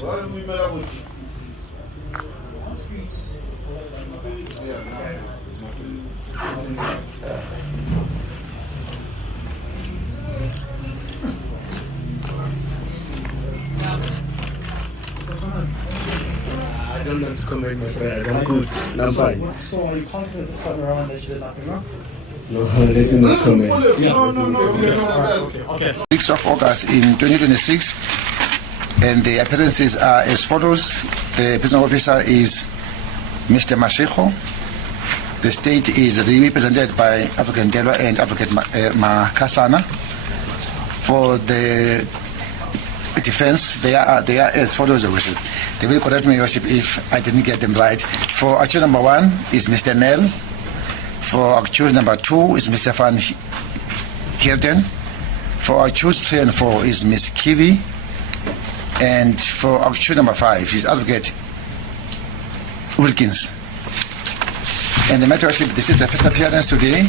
I don't want to comment, my friend. I'm good. I'm fine. So are you confident this time around that you did nothing wrong? No, let me not comment. Okay. 6th of August in 2026, and the appearances are as follows. The prison officer is Mr. Mashiko. The state is represented by Advocate Delwa and Advocate Makasana. For the defense, they are as follows. They will correct me, Your Worship, if I didn't get them right. For accused number 1 is Mr. Nel. For accused number 2 is Mr. Van Heerden. For accused 3 and 4 is Ms. Kiwi. And for accused number 5 is Advocate Wilkins. And the matter, Worship, this is the first appearance today.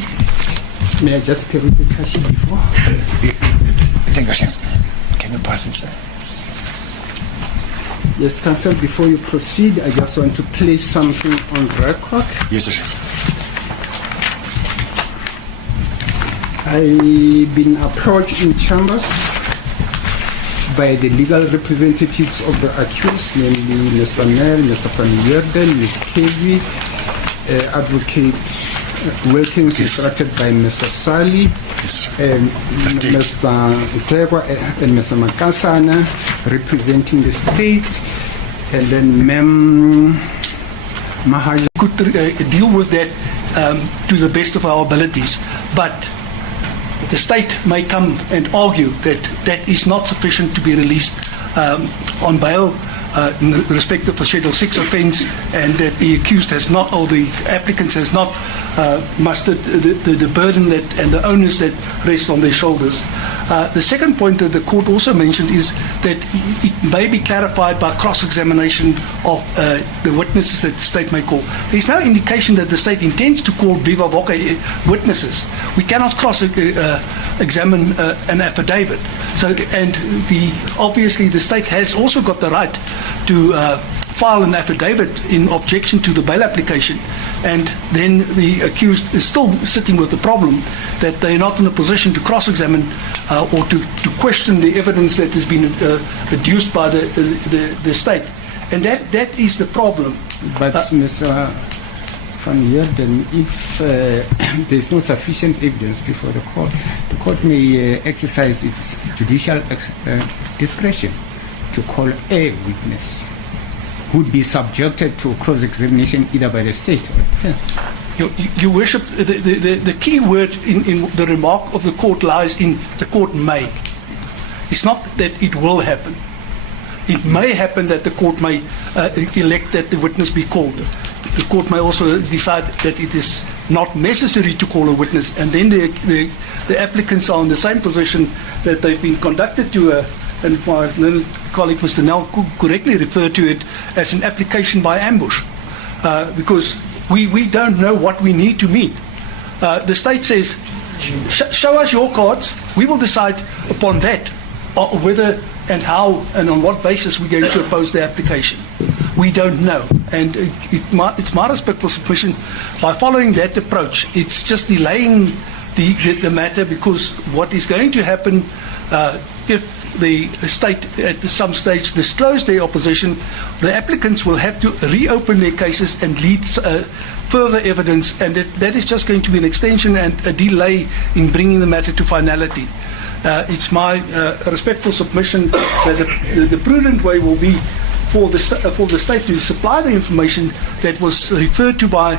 May I just peruse the cash before? Thank you, Worship. Can you pass it, sir? Yes, Counsel, before you proceed, I just want to place something on record. Yes, Worship. I've been approached in chambers by the legal representatives of the accused, namely Mr. Nel, Mr. Van Heerden, Ms. Kiwi, Advocate Wilkins, instructed by Mr. Sally, Mr. Ntegwa and Mr. Makasana, representing the state, and then Mem Mahaja. Could deal with that to the best of our abilities, but the state may come and argue that that is not sufficient to be released on bail in respect of a Schedule 6 offence, and that the accused has not, or the applicants has not mustered the burden that and the onus that rests on their shoulders. The second point that the court also mentioned is that it may be clarified by cross-examination of the witnesses that the state may call. There's no indication that the state intends to call viva voce witnesses. We cannot cross-examine an affidavit. So, and obviously the state has also got the right to file an affidavit in objection to the bail application, and then the accused is still sitting with the problem that they're not in a position to cross-examine or to question the evidence that has been adduced by the state, and that is the problem. But Mr. Van Heerden, if there's no sufficient evidence before the court may exercise its judicial discretion to call a witness who would be subjected to cross-examination either by the state or defense. Your Worship, the key word in the remark of the court lies in the court may. It's not that it will happen. It may happen that the court may elect that the witness be called. The court may also decide that it is not necessary to call a witness, and then the applicants are in the same position that they've been conducted to and my colleague Mr. Nel correctly referred to it as an application by ambush, because we don't know what we need to meet. The state says, show us your cards, we will decide upon that whether and how and on what basis we're going to oppose the application. We don't know, and it's my respectful submission, by following that approach, it's just delaying the matter, because what is going to happen if the state at some stage disclose their opposition, the applicants will have to reopen their cases and lead further evidence, and that is just going to be an extension and a delay in bringing the matter to finality. It's my respectful submission that the prudent way will be for the state to supply the information that was referred to by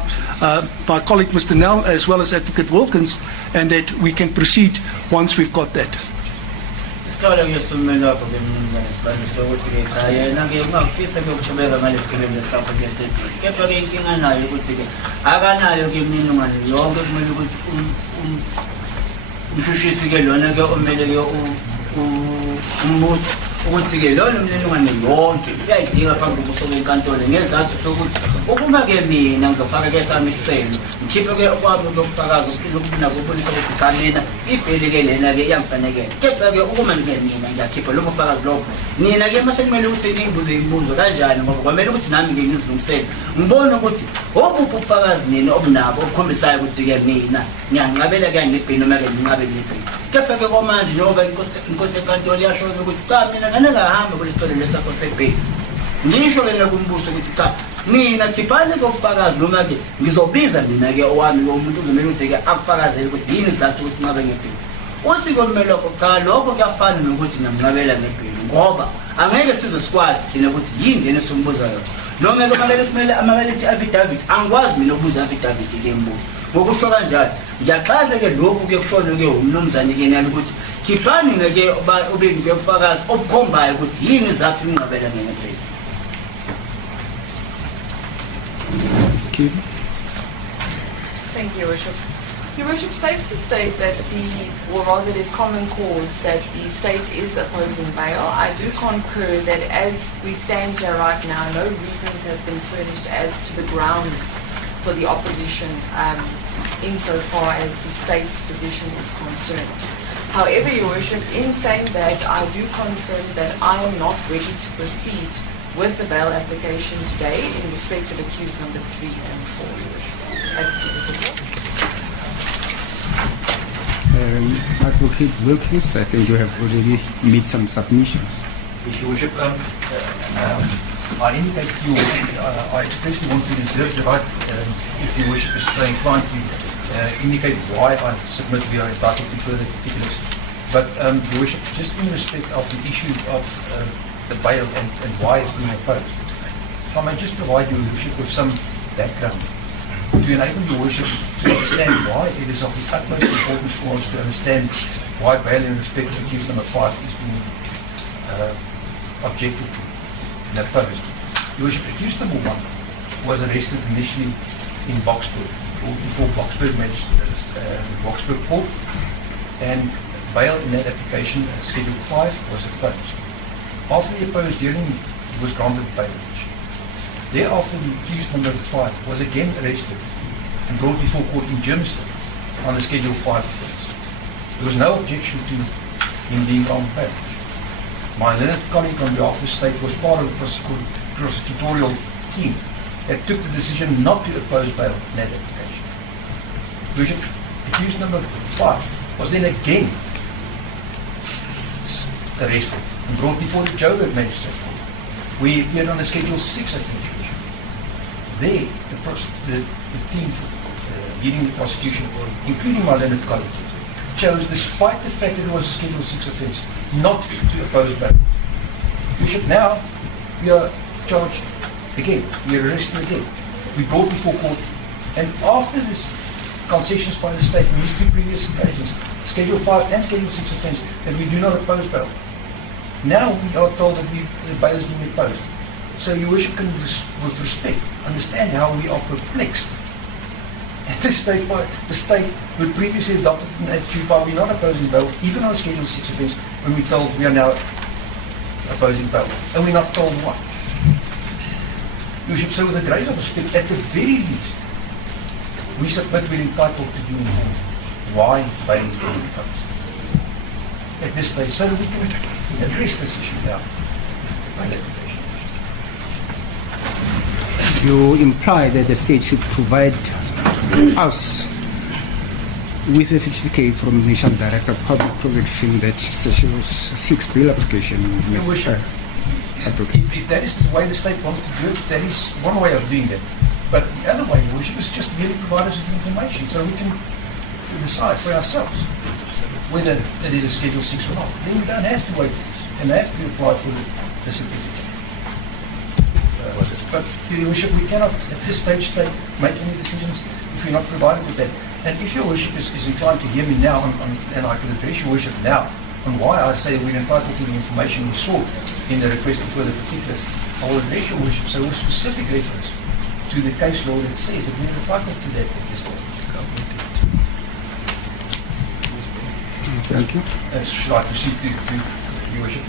my colleague Mr. Nel as well as Advocate Wilkins, and that we can proceed once we've got that. ukuthi-ke lona mniningwane yonke uyayidinga phambi kobuso benkantolo ngezathu sokuthi ukuma-ke mina ngizofaka-ke sami isicelo ngikhiphe-ke okwami lokufakazi nokubonisa ukuthi cha mina ibheli-ke lena-ke iyangifanekela kepha-ke ukuma-ke mina ngiyakhipha lobo bufakazi lobo nina-ke mase kumele ukuthi ngiyibuze imibuzo kanjani ngoba kwamele ukuthi nami-ke ngizilungisele ngibone ukuthi obuphi ubufakazi nina obunabo obukhombisayo ukuthi-ke mina ngiyanqabela-ke ngebheli noma-ke nginqabele lebheli kepha-ke kwamanje njengoba inkosi enkantolo iyasho-ke ukuthi cha mina nganengahamba kulesicelo lesakho sebheli ngisho-ke nakumbuso ukuthi cha mina khiphani kokufakazi noma-ke ngizobiza mina-ke owami umuntu uzomele ukuthi-ke akufakazele ukuthi yini izathu ukuthi nqabe ngebheli uthi komele wakho cha lokho kuyafana nokuthi ngingamnqabela ngebheli ngoba angeke size sikwazi thina ukuthi yini lena esombuza yona noma-ke kumele amabelethi affidavit angikwazi mina ukubuza affidavit-ke mbuzo ngokusho kanjalo ngiyaxhasa-ke lokhu-ke kushone-ke umnumzane-ke nani ukuthi khiphani-ke obeki-ke ubufakazi obukhombayo ukuthi yini izathu inqabela ngebheli. Thank you, Worship. Your Worship, safe to state that it is common cause that the state is opposing bail. I do concur that as we stand here right now, no reasons have been furnished as to the grounds for the opposition insofar as the state's position is concerned. However, Your Worship, in saying that, I do confirm that I am not ready to proceed with the bail application today in respect of accused number 3 and 4, Your Worship. As Advocate Wilkins, I think you have already made some submissions. Your Worship, I indicate to you, I expressly want to reserve the right, if Your Worship is so inclined to indicate why I submit we are entitled to further particulars. But Your Worship, just in respect of the issue of the bail and why it's being opposed, if I may just provide Your Worship with some background to enable Your Worship to understand why it is of the utmost importance for us to understand why bail in respect to accused number 5 is being objected to and opposed. Your Worship, accused number 1 was arrested initially in Boksburg, or before Boksburg Boksburg Court, and bail in that application, Schedule 5, was opposed. After the opposed hearing, he was granted bail. Thereafter, the accused number 5 was again arrested and brought before court in Germiston on the Schedule 5 offence. There was no objection to him being granted bail. My learned colleague on behalf of the state was part of the prosecutorial team that took the decision not to oppose bail in that application. Worship, accused number 5 was then again arrested and brought before the Joburg Magistrate Court, where he appeared on the Schedule 6 offence. There, the team leading the prosecution, including my learned colleagues, chose, despite the fact that it was a Schedule 6 offence, not to oppose bail. Bishop, now we are charged again, we are arrested again. We brought before court, and after this concessions by the state on these 2 previous occasions, Schedule 5 and Schedule 6 offence, that we do not oppose bail. Now we are told that the bail is being opposed. So Your Worship can, with respect, understand how we are perplexed. At this stage, the state would previously adopted an attitude by we not opposing bail, even on Schedule 6 offence, when we told we are now opposing bail, and we're not told why. Your Worship, so with a great respect, at the very least, we submit we're entitled to be informed why bail is being opposed at this stage, so that we can address this issue now. You imply that the state should provide us with a certificate from the National Director of Public Prosecution that Schedule 6 bail application Your Worship, if that is the way the state wants to do it, that is one way of doing that. But the other way, Your Worship, is just merely provide us with information so we can decide for ourselves whether it is a Schedule 6 or not. Then we don't have to wait and have to apply for the certificate. But Your Worship, we cannot at this stage make any decisions if we're not provided with that. And if Your Worship is inclined to hear me now, and I can address Your Worship now on why I say we're entitled to the information we sought in the request for further particulars, I will address Your Worship, so with specific reference to the case law that says that we're entitled to that at this stage. Thank you. Should I proceed to Your Worship?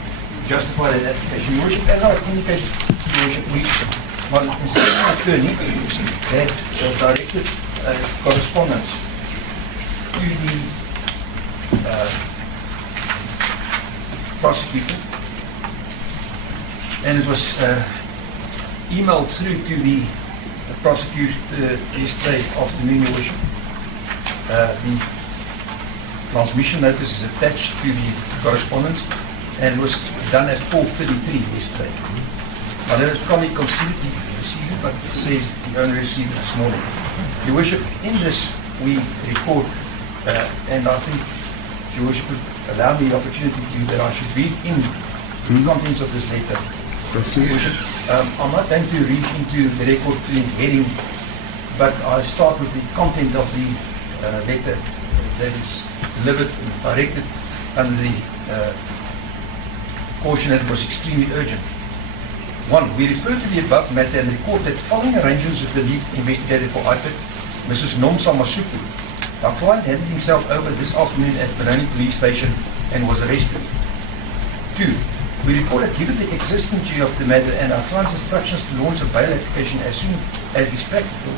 justify that application. Your Worship, as I indicated, Your Worship, my instructing attorney had directed correspondence to the prosecutor, and it was emailed through to the prosecutor yesterday afternoon, Your Worship. The transmission notice is attached to the correspondence, and it was done at 4:33 yesterday. My learned colleague considered he received it, but says he only received it this morning. Your Worship, in this we record, and I think Your Worship would allow me the opportunity to you that I should read in the contents of this letter. Your Worship, I'm not going to read into the record in heading, but I start with the content of the letter that is delivered and directed under the caution that it was extremely urgent. 1. We refer to the above matter and report that following arrangements with the lead investigator for IPID, Mrs. Nomsa Masuku, our client handed himself over this afternoon at Benoni Police Station and was arrested. 2. We report that given the exigency of the matter and our client's instructions to launch a bail application as soon as is practical,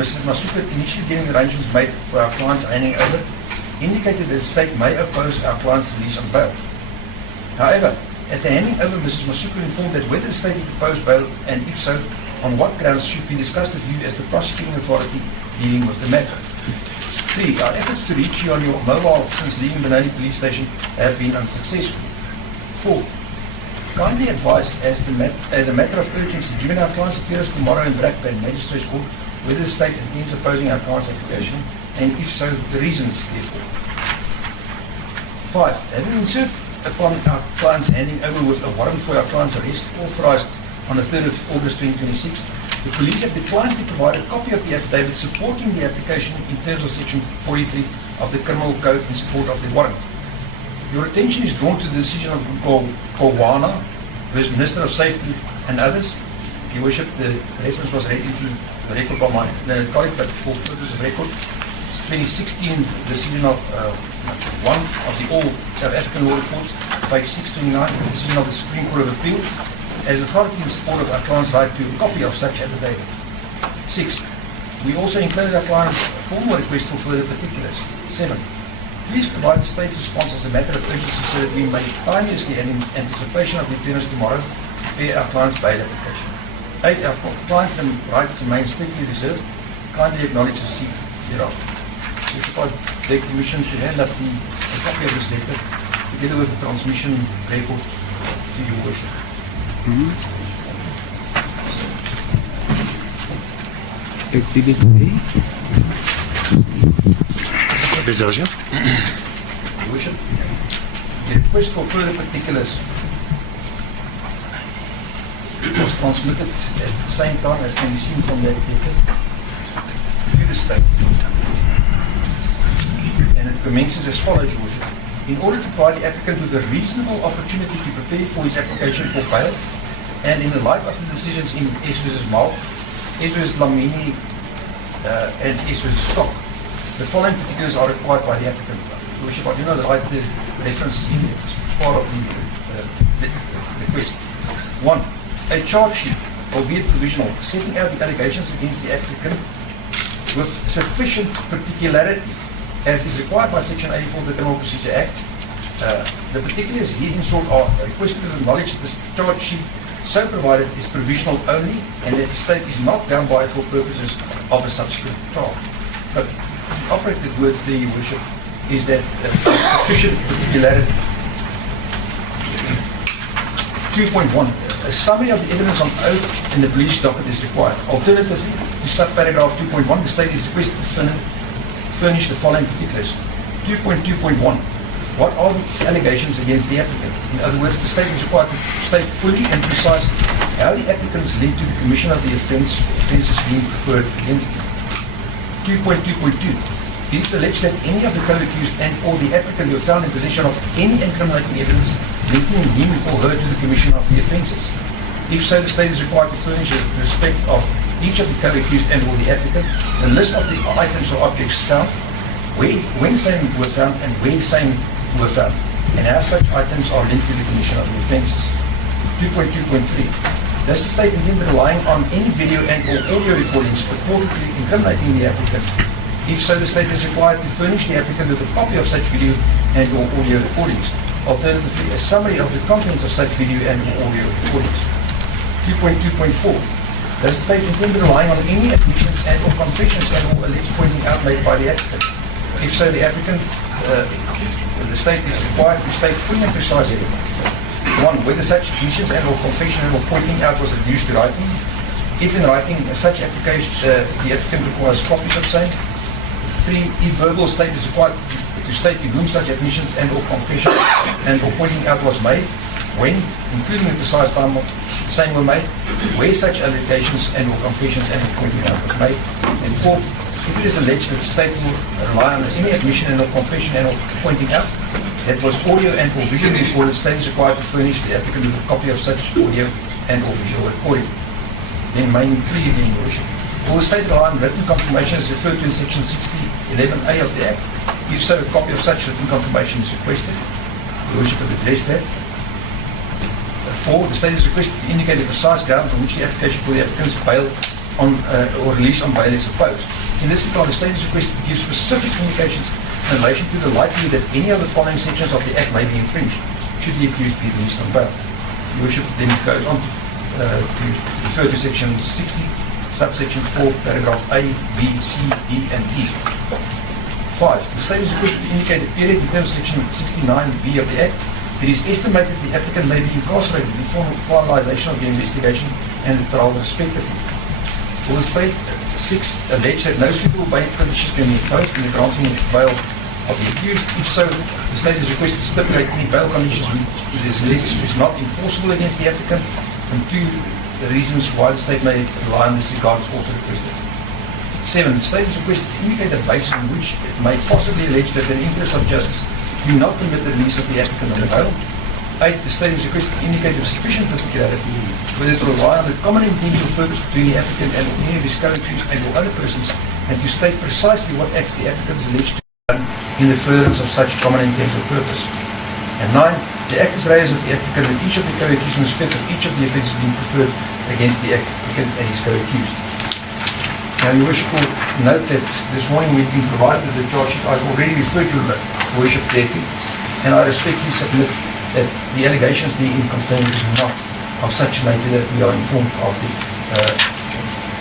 Mrs. Masuku, initially during the arrangements made for our client's handing over, indicated that the state may oppose our client's release on bail. However, at the handing over, Mrs. Masuku informed that whether the state would propose bail, and if so, on what grounds, should be discussed with you as the prosecuting authority dealing with the matter. 3. Our efforts to reach you on your mobile since leaving Benoni Police Station have been unsuccessful. 4. Kindly advise as a matter of urgency, given our client's appearance tomorrow in Brakpan Magistrates Court, whether the state intends opposing our client's application, and if so, the reasons therefore. 5. Having been served upon our client's handing over with a warrant for our client's arrest authorized on the 3rd of August 2026, the police have declined to provide a copy of the affidavit supporting the application in terms of Section 43 of the Criminal Code in support of the warrant. Your attention is drawn to the decision of MKHWANAZI, who is Minister of Safety and others. Your Worship, the reference was read into the record by my colleague, but for purpose of record, 2016 decision of one of the all South African law reports, page 629, the decision of the Supreme Court of Appeal, as authority in support of our client's right to a copy of such affidavit. 6. We also included our client's formal request for further particulars. 7. Please provide the state's response as a matter of urgency so that we may timeously and in anticipation of the appearance tomorrow prepare our client's bail application. 8. Our client's rights remain strictly reserved. Kindly acknowledge receipt thereof. Which I beg permission to hand up a copy of this letter together with the transmission record to Your Worship. Exhibit A. Mr. Worship. Your Worship, the request for further particulars was transmitted at the same time as can be seen from that letter to the state. And it commences as follows, Your Worship. In order to provide the applicant with a reasonable opportunity to prepare for his application for bail, and in the light of the decisions in S vs. Mal, S vs. Lamini, and S vs. Stock, the following particulars are required by the applicant. Your Worship, I do know that I did references in it as part of the request. 1. A charge sheet, albeit provisional, setting out the allegations against the applicant with sufficient particularity as is required by Section 84 of the Criminal Procedure Act. The particulars herein sought are requested to acknowledge that this charge sheet so provided is provisional only and that the state is not bound by it for purposes of a subsequent trial. But the operative words there, Your Worship, is that sufficient particularity. 2.1. A summary of the evidence on oath in the police docket is required. Alternatively, to subparagraph 2.1, the state is requested to furnish the following particulars. 2.2.1. What are the allegations against the applicant? In other words, the state is required to state fully and precisely how the applicant is linked to the commission of the offences being preferred against him. 2.2.2. Is it alleged that any of the co-accused and or the applicant were found in possession of any incriminating evidence linking him or her to the commission of the offences? If so, the state is required to furnish in respect of each of the co-accused and or the applicant a list of the items or objects found, when same were found and where same were found. and how such items are linked to the commission of the offences. 2.2.3. Does the state intend relying on any video and or audio recordings purportedly incriminating the applicant? If so, the state is required to furnish the applicant with a copy of such video and or audio recordings. Alternatively, a summary of the contents of such video and or audio recordings. 2.2.4. Does the state intend relying on any admissions and or confessions and or alleged pointing out made by the applicant? If so, the applicant, the state is required to state fully and precisely: 1. Whether such admissions and or confession and or pointing out was reduced to writing. If in writing, such application, the applicant requires copies of same. 3. If verbal, state is required to state to whom such admissions and or confession and or pointing out was made, when, including the precise time the same were made, where such allegations and or confessions and or pointing out was made. And 4. If it is alleged that the state will rely on any admission and or confession and or pointing out that was audio and or visual recorded, the state is required to furnish the applicant with a copy of such audio and or visual recording. Then main 3 again, Your Worship. Will the state rely on written confirmation as referred to in section 60(11)(a) of the Act? If so, a copy of such written confirmation is requested. Your Worship have addressed that. 4. The state is requested to indicate the precise grounds on which the application for the applicant's bail on or release on bail is opposed. In this regard, the state is requested to give specific indications in relation to the likelihood that any of the following sections of the Act may be infringed should the accused be released on bail. Your Worship then goes on to refer to section 60, subsection 4, paragraph A, B, C, D, and E. 5. The state is requested to indicate the period in terms of section 69B of the Act. It is estimated the applicant may be incarcerated before finalization of the investigation and the trial respectively. Will the state 6 allege that no suitable bail conditions can be imposed in the granting of bail of the accused? If so, the state is requested to stipulate any bail conditions which is alleged is not enforceable against the applicant. And 2, the reasons why the state may rely on this regard is also requested. 7. The state is requested to indicate a basis on which it may possibly allege that in the interest of justice do not permit the release of the applicant on bail. 8. The state is requested to indicate with sufficient particularity whether to rely on the common intent or purpose between the applicant and any of his co-accused and or other persons, and to state precisely what acts the applicant is alleged to have done in the furtherance of such common intent or purpose. And 9. The act is raised of the applicant that each of the co-accused in respect of each of the offences being preferred against the applicant and his co-accused. Now, Your Worship will note that this morning we've been provided with the charge sheet. I've already referred to the Worship thereto, and I respectfully submit that the allegations therein contained is not of such nature that we are informed of the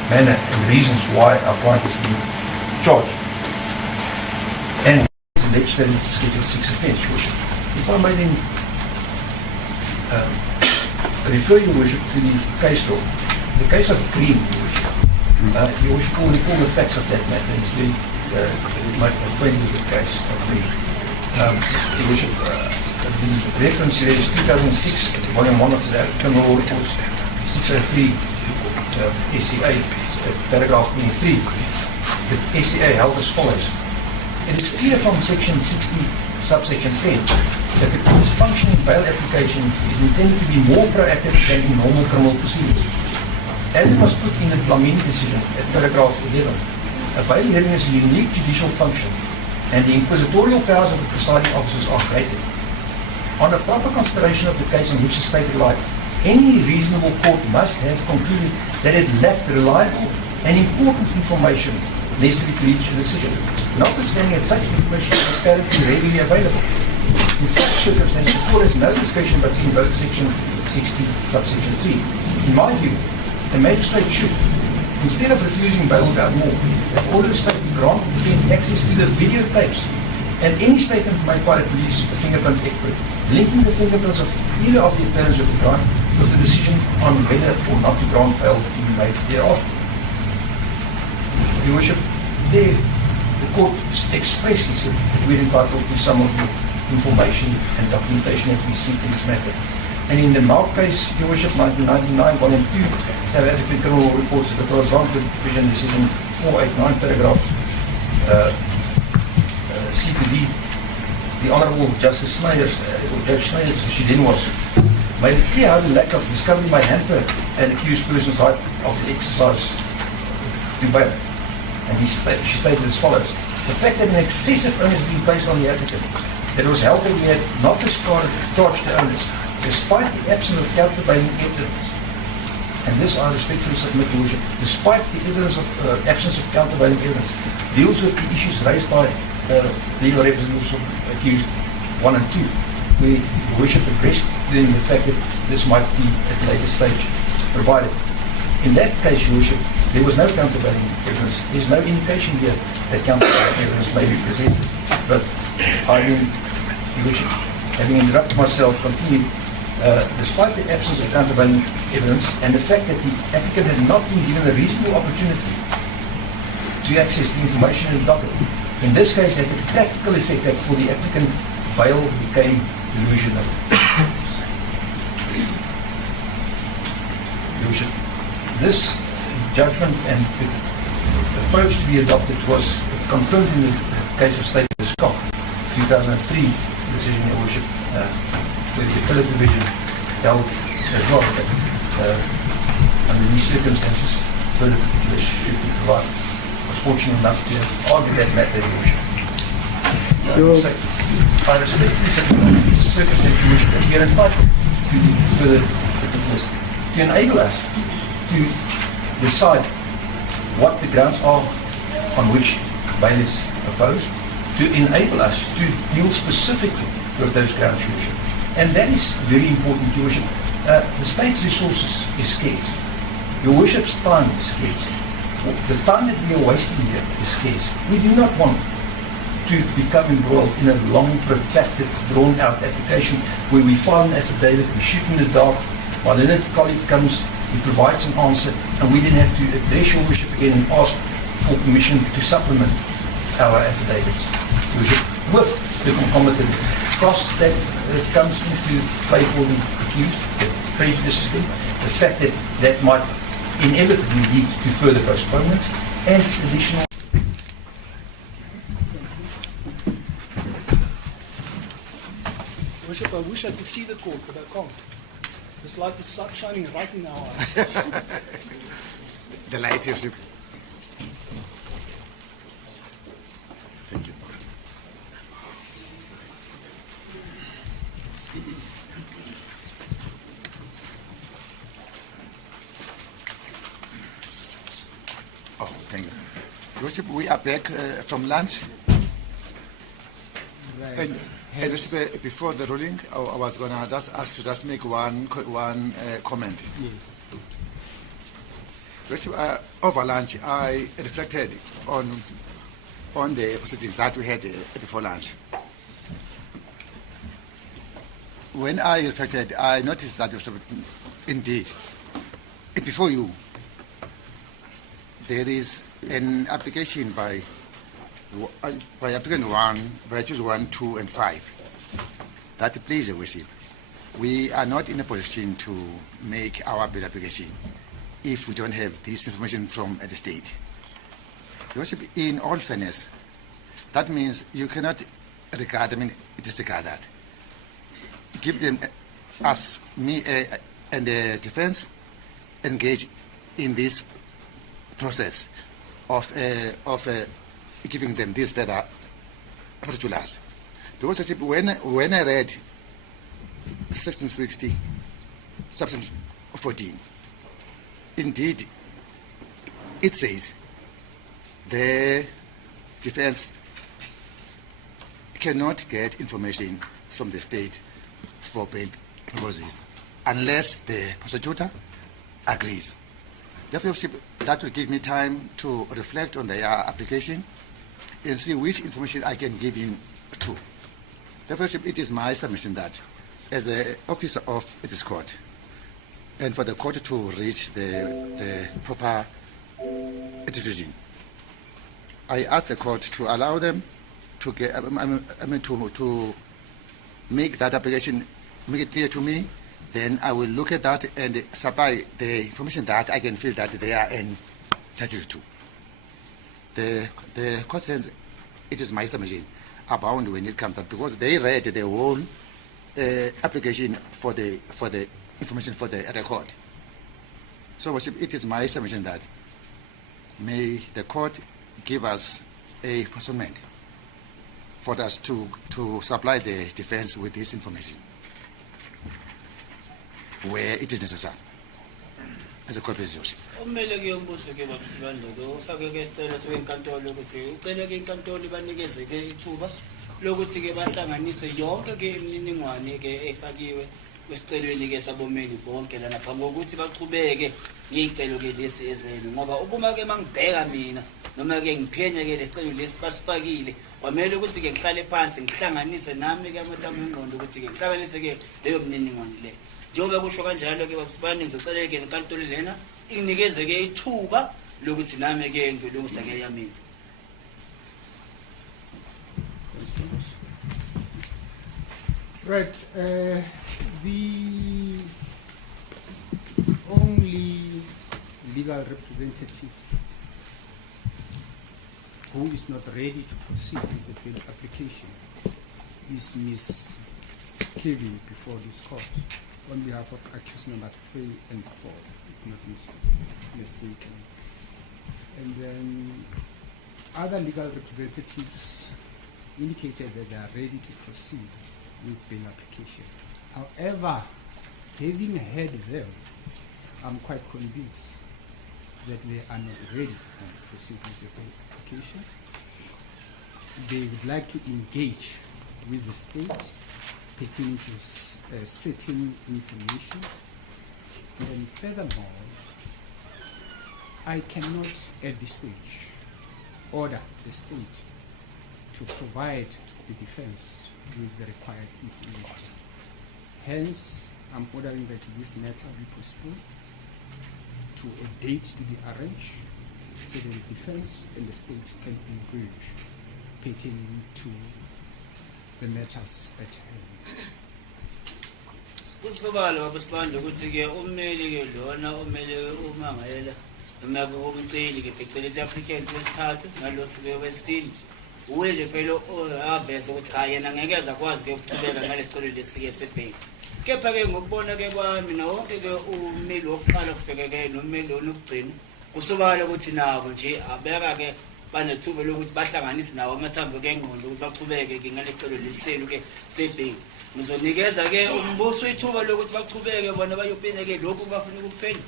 manner and reasons why our client has been charged. And it's alleged that it's a Schedule 6 offence, Your Worship. If I may then refer Your Worship to the case law. The case of Green, Your Worship. Your Worship will recall the facts of that matter. It's very acquainted with the case of Green. Your Worship, the reference here is 2006, volume 1 of the Criminal Law Reports, 603 SCA, paragraph 23. The SCA held as follows. It is clear from section 60, subsection 10, that the court's functioning bail applications is intended to be more proactive than in normal criminal proceedings. As it was put in the Flamini decision at paragraph 11, a bail hearing is a unique judicial function, and the inquisitorial powers of the presiding officers are greater. On a proper consideration of the case on which the state relied, any reasonable court must have concluded that it lacked reliable and important information necessary to reach a decision, notwithstanding that such information is apparently readily available. In such circumstances, the court has no discretion but to invoke section 60, subsection 3. In my view, the magistrate should, instead of refusing bail without more, order the state to grant the defence access to the videotapes and any statement made by the police or fingerprint expert, linking the fingerprints of either of the appearance of the crime with the decision on whether or not to grant bail to be made thereafter. Your Worship, there the court expressly said that we are entitled to some of the information and documentation that we seek in this matter. And in the Mark case, Your Worship, 1999, volume 2, South African Criminal Reports, the Transvaal Division decision 489, paragraph C to D, the Honourable Justice Snyder, or Judge Snyder, as she then was, made it clear how the lack of discovery may hamper an accused person's right of the exercise to bail. And she stated as follows: the fact that an excessive onus is being placed on the applicant that it was held that we had not discarded charged the owners, despite the absence of countervailing evidence. And this I respectfully submit, Your Worship, despite the evidence of absence of countervailing evidence, deals with the issues raised by legal representatives of accused 1 and 2, where Your Worship addressed then the fact that this might be at a later stage provided. In that case, Your Worship, there was no countervailing evidence. There's no indication here that countervailing evidence may be presented. But I mean, Your Worship, having interrupted myself, continue. Despite the absence of countervailing evidence and the fact that the applicant had not been given a reasonable opportunity to access the information in the docket, in this case, had a practical effect that for the applicant, bail became delusional. This judgment and the approach to be adopted was confirmed in the case of State of Scott, 2003 decision, Your Worship, where the appellate division held as well that under these circumstances, further particulars should be provided. I was fortunate enough to argue that matter, Your Worship. So, I respectfully submit these circumstances, Your Worship, that we are entitled to the further particulars to enable us to decide what the grounds are on which bail is proposed, to enable us to deal specifically with those grounds, Your Worship. And that is very important, Your Worship. The state's resources is scarce. Your Worship's time is scarce. The time that we are wasting here is scarce. We do not want to become embroiled in a long, protracted, drawn-out application where we file an affidavit, we shoot in the dark, while another colleague comes, he provides an answer, and we then have to address Your Worship again and ask for permission to supplement our affidavits. Your Worship, with the concomitant cost that comes into play for the accused, that prejudices them, the fact that that might inevitably lead to further postponements and additional. Worship, I wish I could see the court, but I can't. This light is shining right in our eyes. The light is. Thank you. Oh, thank you. Worship, we are back from lunch. right. And before the ruling, I was going to just ask to just make one comment. Yes. Worship, over lunch, I reflected on the proceedings that we had before lunch. When I reflected, I noticed that indeed, before you, there is an application by applicant 1, virtues 1, 2, and 5. That please, Your Worship, we are not in a position to make our bill application if we don't have this information from the state. Your Worship, in all fairness, that means you cannot disregard that. Give them, as me and the defense, engage in this process of giving them this further particulars. Because when I read Section 60, Section 14, indeed, it says the defense cannot get information from the state for bail purposes unless the prosecutor agrees. Therefore, that will give me time to reflect on their application and see which information I can give in to. Therefore, it is my submission that as an officer of this court, and for the court to reach the proper decision, I ask the court to allow them to get, to make that application, make it clear to me. Then I will look at that and supply the information that I can feel that they are entitled to. The court says it is my submission abound when it comes up because they read the whole application for the information for the record. So it is my submission that may the court give us a postponement for us to supply the defense with this information where it is necessary as a corporate. Kumele ke umbuso ke babusibandla ke ufake ke isicelo senkantolo ukuthi ucele ke inkantolo ibanikeze ke ithuba lokuthi ke bahlanganise yonke ke imininingwane ke efakiwe kwesicelweni ke sabomeli bonke lana phambi kokuthi baqhubeke ngicelo ke lesi ezelo ngoba ukuma ke mangibheka mina noma ke ngiphenya ke lesicelo lesi basifakile kwamele ukuthi ke ngihlale phansi ngihlanganise nami ke amathambo engqondo ukuthi ke ngihlanganise ke leyo mininingwane le njengoba kusho kanjalo ke babusibani ngizocela ke inkantolo lena inikeze ke ithuba lokuthi nami ke ngilungisa ke yami. Right. The only legal representative who is not ready to proceed with the bail application is Ms. Kevin before this court on behalf of accused number 3 and 4, if not mistaken. And then other legal representatives indicated that they are ready to proceed with bail application. However, having heard them, I'm quite convinced that they are not ready to proceed with the bail application. They would like to engage with the state pertaining to certain information. And furthermore, I cannot at this stage order the state to provide the defense with the required information. Hence, I'm ordering that this matter be postponed to a date to be arranged so that the defense and the state can engage pertaining to the matters at hand. Kusobala babusibandla ukuthi ke ummeli ke lona ummeli umangela noma kumceli ke phecelezi applicant wesithathu ngalosi ke wesini uwele phela aveze ukuthi cha yena ngeke akwazi ke ukuqhubeka ngalesicelo lesike sebheki kepha ke ngokubona ke kwami na wonke ke ummeli wokuqala kufike ke nommeli onokugcina kusobala ukuthi nabo nje abeka ke banethuba lokuthi bahlanganise nawo amathambo ke engqondo ukuthi baqhubeke ke ngalesicelo lesiselu ke sebheki ngizonikeza ke umbuso ithuba lokuthi baqhubeke bona bayophenye ke lokhu bafuna ukuphenya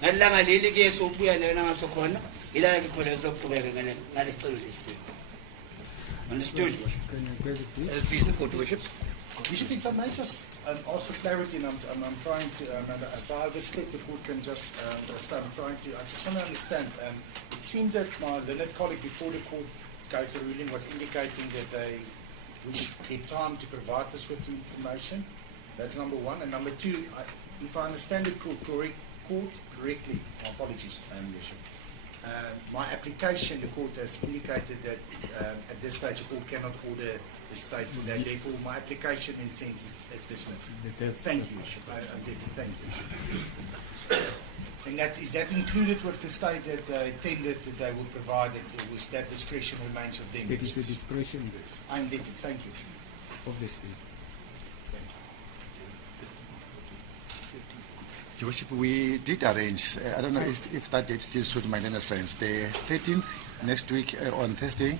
ngalanga leli ke sobuya lena ngaso khona ila ke khona sokuqhubeka ngalesicelo lesiselu. Understood. As is the court, Worship. Bishop, if I may just ask for clarity, and I'm trying to, if I overstep, the court can just understand. I just want to understand. It seemed that my learned colleague before the court gave the ruling was indicating that they wish get time to provide us with information. That's number one. And number two, if I understand the court correctly, my apologies, Bishop. My application, the court has indicated that at this stage the court cannot order the state for that. Therefore, my application in a sense is dismissed. Thank you, Bishop. Thank you. And is that included with the state that they intended that they will provide it, or was that discretion remains of them? That is the discretion I'm indebted. Thank you. of the state. Your Worship, we did arrange, I don't know if that date still suits my learned friends, the 13th, next week on Thursday,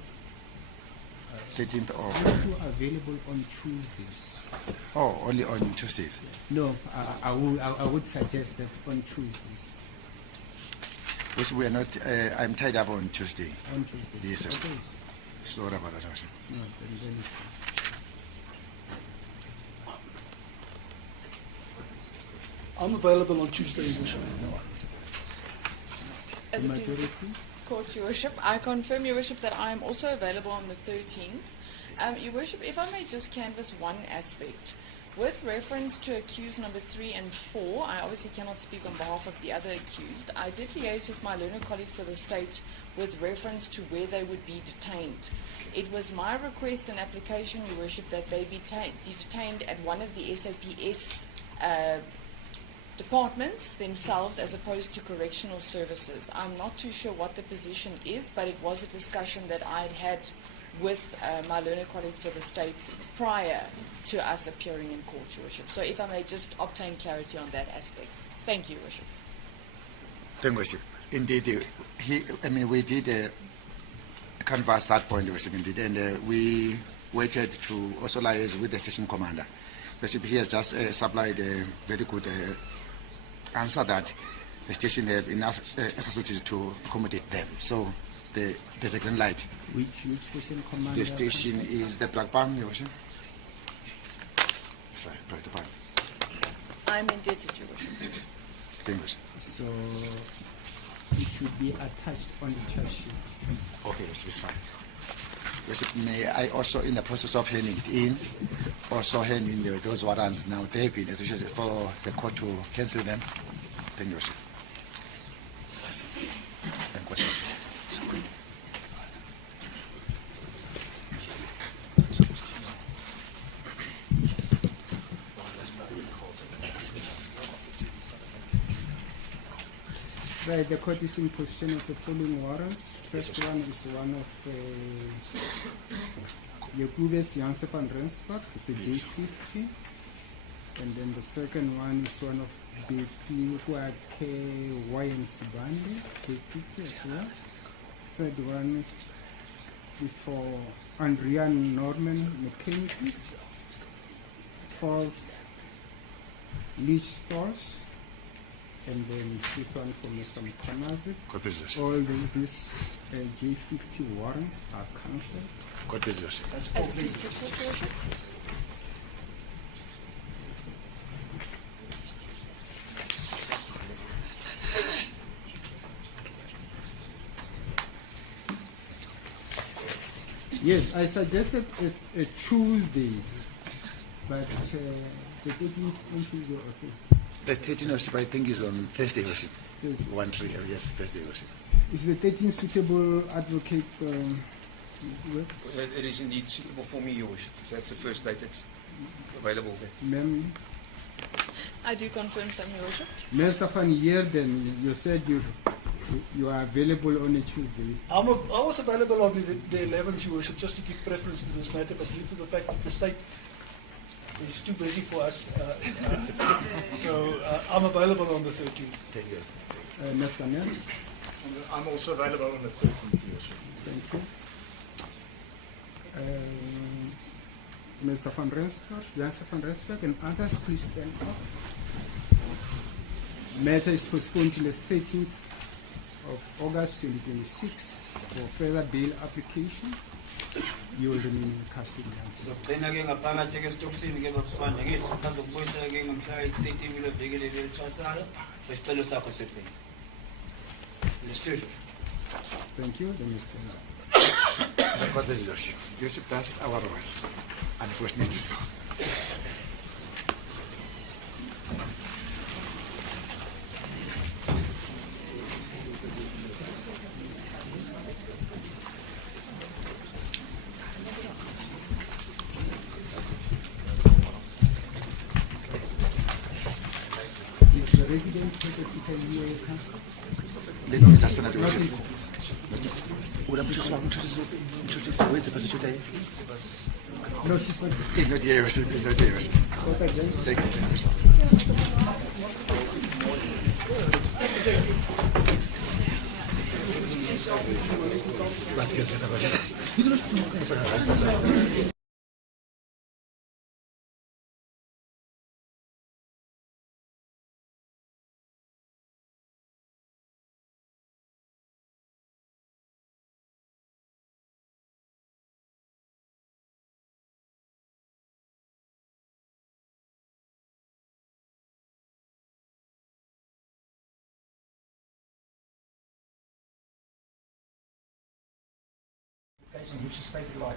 13th of... Also available on Tuesdays. Oh, only on Tuesdays? No, I would suggest that on Tuesdays. Which we are not, I'm tied up on Tuesday. On Tuesdays. Yes, sir. Okay. Sorry about that, Worship. No, then it's fine. I'm available on Tuesday, Your Worship. As a Majority? Court, Your Worship, I confirm, Your Worship, that I am also available on the 13th. Your Worship, if I may just canvass one aspect. With reference to accused number 3 and 4, I obviously cannot speak on behalf of the other accused. I did liaise with my learned colleague for the state with reference to where they would be detained. It was my request and application, Your Worship, that they be detained at one of the SAPS departments themselves as opposed to correctional services. I'm not too sure what the position is, but it was a discussion that I had with my learned colleague for the state prior to us appearing in court, Your Worship. So if I may just obtain clarity on that aspect. Thank you, Your Worship. Thank you, Worship. Indeed, we did canvass that point, Your Worship, indeed, and we waited to also liaise with the station commander. Worship, he has just supplied a very good answer that the station have enough facilities to accommodate them. So there's a green light. Which station commander? The station is the Black Palm, Your Worship. Sorry, Black Palm. I'm indebted, Your Worship. Thank you, Worship. So it should be attached on the charge sheet. Okay, Worship, it's fine. Worship, may I also, in the process of handing it in, also hand in those warrants now. They have been associated for the court to cancel them. Thank you, Worship. Thank you, Worship. Right, the court is in possession of the following warrants. First one is one of Julius van Rensburg, it's a J50. And then the second one is one of MKHWANAZI Finally, J50 as well. Third one is for Andrea Norman Mackenzie. Fourth, Leach Stores. And then this one for Mr. Mkhwanazi. God bless you. All these J50 warrants are cancelled. God bless you. As presented, Your Worship. Yes, I suggested a Tuesday, but the date is on Tuesday or Thursday. The 13th Worship, I think, is on Thursday, Worship. Thursday. 1-3, yes, Thursday, Worship. Is the 13th suitable, Advocate? It is indeed suitable for me, Your Worship. That's the first date that's available there. Ma'am, I do confirm, some, Your Worship. Mr. Van Heerden, you said you are available on a Tuesday. I was available on the 11th, Your Worship, just to give preference to this matter, but due to the fact that the state is too busy for us, so I'm available on the 13th. Thank you. Mr. Mayor, I'm also available on the 13th, Your Worship. thank you. Mr. Van Rensburg, Jansen Van Rensburg, and others, please stand up. Matter is postponed to the 13th of August 2026 for further bail application. You will remain in custody until. Zokugcina-ke ngaphakathi esitokisini ke babusibanda ngithi bazokubuyisela-ke ngomhla i-30 veki elithwasayo so isicelo sakho sephela. Understood? Thank you. Then Mr. God bless you, Worship. Worship, that's our role. Unfortunately, so. Is the resident present here council? Let me just finish, Worship. Where's the person today? No, she's not. He's not here, Worship. He's not here, Worship. Short again. Thank you. Let's get it. Which is stated like